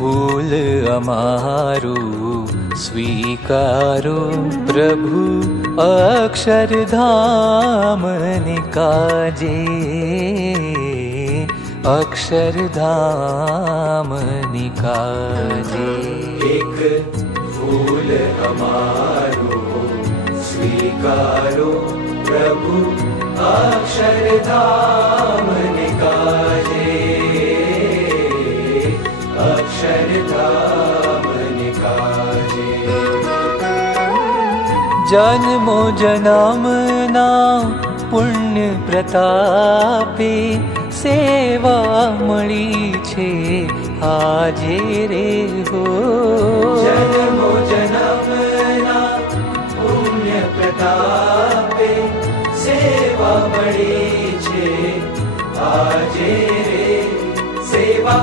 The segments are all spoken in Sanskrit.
फूल अमारू स्वीकारो प्रभु अक्षरधाम निकाजे। अक्षरधाम निकाजे। एक फूल अमारो स्वीकारो प्रभु अक्षरधाम जनमो पुण्यप्रतापे सेवा मणि छे आजे रे हो। जन्मोजनाम्ना पुण्यप्रतापे सेवा मळी छे आजे रे सेवा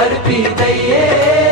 قلبي ضيق